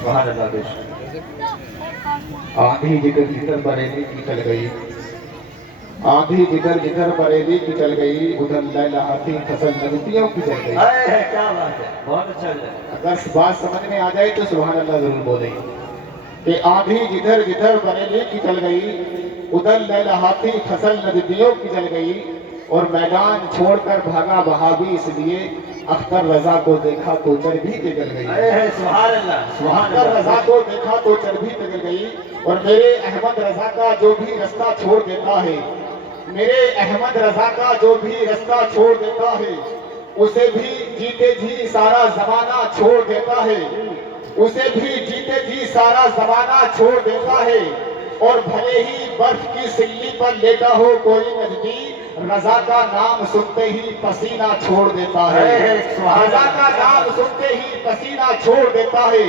سبحان اللہ بے شک۔ آندھی جدھر جدھر بریلی کی چل گئی، آندھی جدھر جدھر بریلی کی چل گئی، ادھر لیلا آتی فصل نجدیوں کی چل گئی۔ کیا بات ہے، بہت اچھا لگا۔ اگر بات سمجھ میں آ جائے تو سبحان اللہ ضرور بولیں کہ آندھی جدھر جدھر بریلی کی چل گئی، ادھر لہلاتی فصل ندیوں کی جل گئی، اور میدان چھوڑ کر بھاگا وہابی اس لیے اختر رضا کو دیکھا تو چربی پگھل گئی۔ سبحان اللہ، اختر رضا کو دیکھا تو چربی پگھل گئی، اور میرے احمد رضا کا جو بھی رستہ چھوڑ دیتا ہے، میرے احمد رضا کا جو بھی رستہ چھوڑ دیتا ہے، اسے بھی جیتے جی سارا زمانہ چھوڑ دیتا ہے، اسے بھی جیتے جی سارا زمانہ چھوڑ دیتا ہے، اور بھلے ہی برف کی سلی پر لیٹا ہو کوئی نجدی، رضا کا نام سنتے ہی پسینہ چھوڑ دیتا ہے، رضا کا نام سنتے ہی پسینہ چھوڑ دیتا ہے،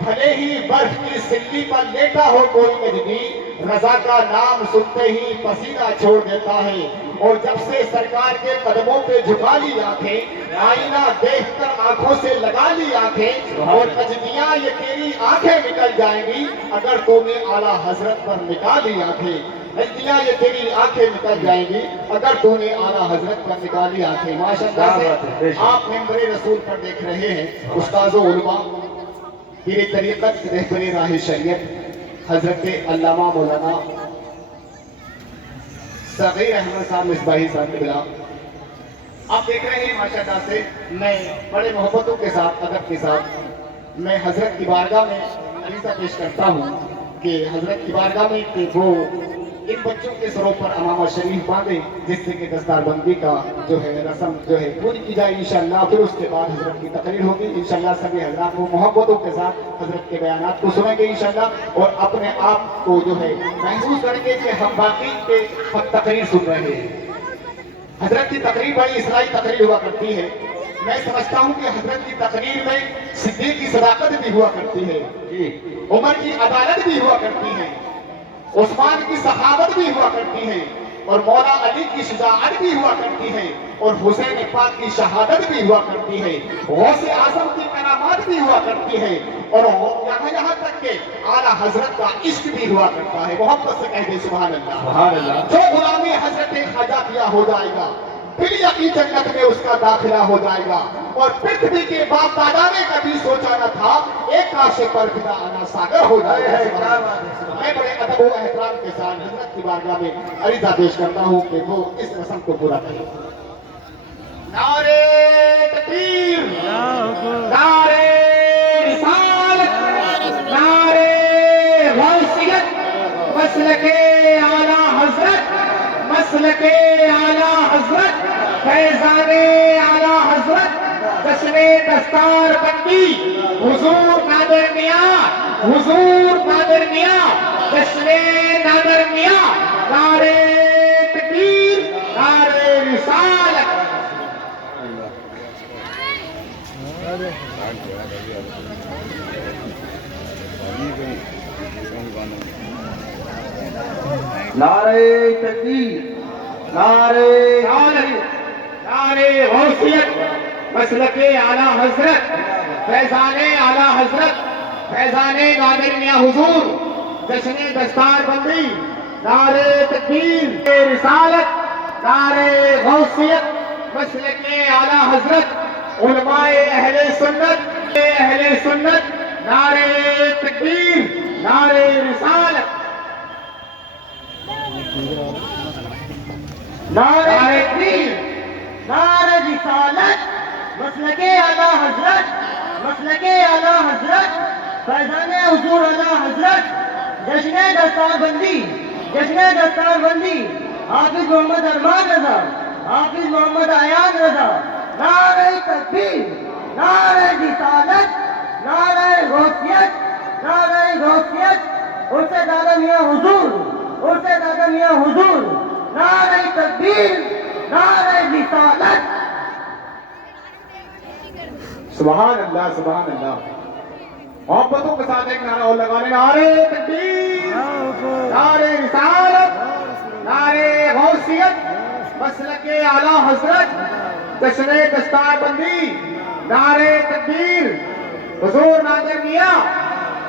بھلے ہی برف کی سلی پر لیٹا ہو کوئی نجدی، رضا کا نام سنتے ہی پسینہ چھوڑ دیتا ہے، اور جب سے سرکار کے قدموں پہ جھکا لی آنکھیں، آئینہ دیکھ کر آنکھوں سے لگا لی آنکھیں، اور نجدیاں یہ تیری آنکھیں نکل جائیں گی اگر تو نے اعلیٰ حضرت پر نکالی آنکھیں، نجدیاں یہ تیری آنکھیں نکل جائیں گی اگر تو نے اعلیٰ حضرت پر نکالی آنکھیں۔ ماشاءاللہ سے آپ ممبر رسول پر دیکھ رہے ہیں استاذ و علماء، پیر طریقت رہبر راہ شریعت حضرت علامہ مولانا صغیر احمد صاحب مصباحی صاحب کے بلا آپ دیکھ رہے ہیں ماشاءاللہ سے میں بڑے محبتوں کے ساتھ ادب کے ساتھ میں حضرت کی بارگاہ میں عریضہ پیش کرتا ہوں کہ حضرت کی بارگاہ میں کہ وہ ان بچوں کے سروں پر امامہ شریف باندھیں، جس سے کہ دستار بندی کا جو ہے رسم جو ہے پوری کی جائے انشاءاللہ، پھر اس کے بعد حضرت کی تقریر ہوگی انشاءاللہ۔ سبھی حضرات کو محبتوں کے ساتھ حضرت کے بیانات کو سنیں گے انشاءاللہ، اور اپنے آپ کو جو ہے محسوس کریں گے کہ ہم باقی کے تقریر سن رہے ہیں۔ حضرت کی تقریر بڑی اصلاحی تقریر ہوا کرتی ہے، میں سمجھتا ہوں کہ حضرت کی تقریر میں صدیق کی صداقت بھی ہوا کرتی ہے، عمر کی عدالت بھی ہوا کرتی ہے، عثمان کی صحابت بھی ہوا کرتی ہے، اور مولا علی کی شجاعت بھی ہوا کرتی ہے، اور حسین پاک کی شہادت بھی ہوا کرتی ہے، غوث اعظم کی کرامات بھی ہوا کرتی ہے، اور یہاں تک کہ اعلیٰ حضرت کا عشق بھی ہوا کرتا ہے۔ محبت سے کہہ دے سبحان اللہ، سبحان اللہ۔ جو غلامی حضرت خواجہ کیا ہو جائے گا، پھر یقین جنت میں اس کا داخلہ ہو جائے گا، اور پرتھوی کے باپ دادا نے کبھی سوچا نہ تھا ایک کاشے پر فدا آنا ساگر ہو جائے گا۔ میں بڑے ادب و احترام کے ساتھ حضرت کی بارگاہ میں عریضہ پیش کرتا ہوں کہ وہ اس رسم کو پورا کریں۔ نعرہ تکبیر، نعرہ رسالت، نعرہ غوثیت، مسلک اعلیٰ حضرت، مسلک اعلیٰ حضرت، فیضان اعلیٰ حضرت، جشن دستار بندی حضور نادر میاں، حضور نادر میاں، جشن نادر میاں، نعرہ تکبیر، نعرہ رسالت۔ نعرہ تکبیر، نعرہ نعرہ غوثیت، مسلک اعلیٰ حضرت، فیضان اعلیٰ حضرت، فیضان نادر میاں حضور، جشن دستار بندی، نعرہ تکبیر، رسالت، نعرہ غوثیت، مسلک اعلیٰ حضرت، علماء اہل سنت، نعرہ تکبیر، نعرہ رسالت، نعرہ تکبیر، نعرہ رسالت، مسلک اعلیٰ حضرت، مسلک اعلیٰ حضرت، فیضان حضور اعلیٰ حضرت، جشن دستار بندی، جشن دستار بندی، حافظ محمد ارمان رضا، حافظ محمد عیان رضا، نعرہ تکبیر، نعرہ رسالت، نعرہ غوثیت، نعرہ غوثیت، ان سے دادا میاں حضور، ان سے دادا میاں حضور، نعرہ تکبیر، نعرہ رسالت۔ سبحان اللہ، سبحان اللہ۔ محبتوں کے ساتھ ایک نعرہ اور لگانے، نعرہ تکبیر، نعرہ رسالت، نعرہ غوثیت، مسلک اعلیٰ حضرت، جشن دستار بندی، نعرہ تکبیر، حضور نادر میاں،